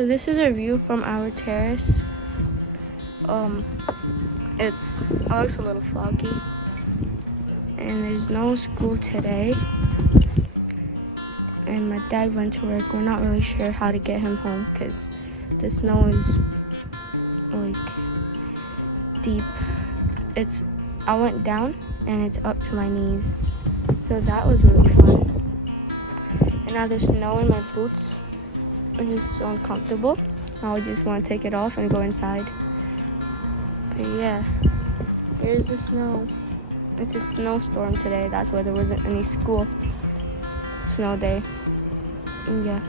So this is a view from our terrace. It looks a little foggy, and there's no school today. And my dad went to work. We're not really sure how to get him home because the snow is like deep. I went down and it's up to my knees, so that was really fun. And now there's snow in my boots, which is so uncomfortable. Now I just want to take it off and go inside. But yeah, here's the snow. It's a snowstorm today. That's why there wasn't any school. Snow day. And yeah.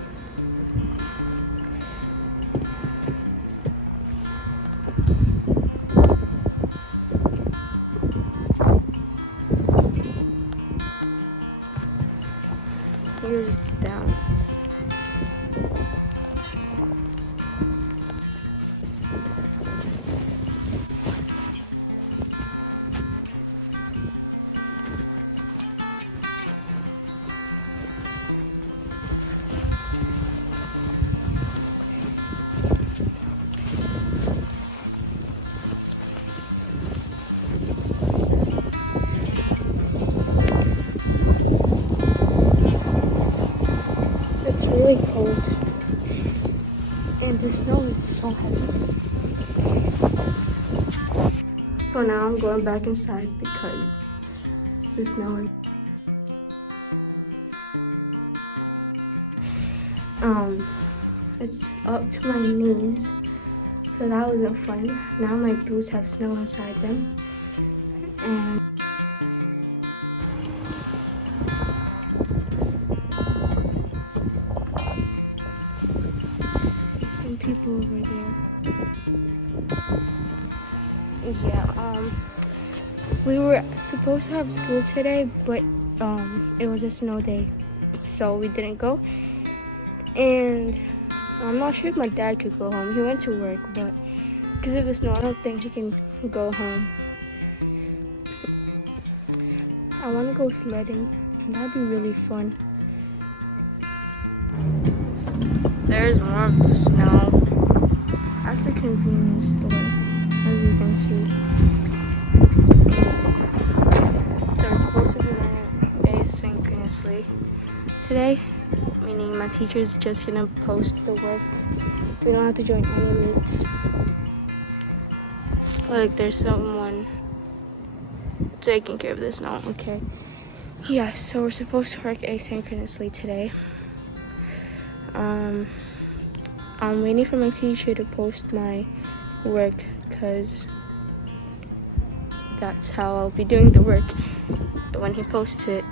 Here's down. It's really cold, and the snow is so heavy. So now I'm going back inside because the snow is it's up to my knees, so that wasn't fun. Now my boots have snow inside them, and there's some people over there. Yeah, we were supposed to have school today, but it was a snow day, so we didn't go. And I'm not sure if my dad could go home. He went to work, but because of the snow, I don't think he can go home. I want to go sledding. That'd be really fun. There's more of the snow. That's the convenience store, as you can see. So we're supposed to be learning asynchronously today, meaning my teacher's just gonna post the work. We don't have to join any meets. Like there's someone taking care of this now. Okay. Yeah, so we're supposed to work asynchronously today. I'm waiting for my teacher to post my work because that's how I'll be doing the work when he posts it.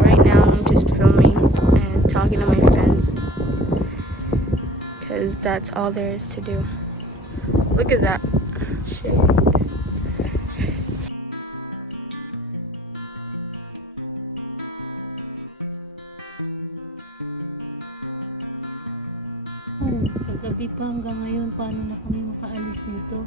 Right now I'm just filming and talking to my friends because that's all there is to do. Look at that shit. Paggabi pa hanggang ngayon, paano na kami makaalis nito?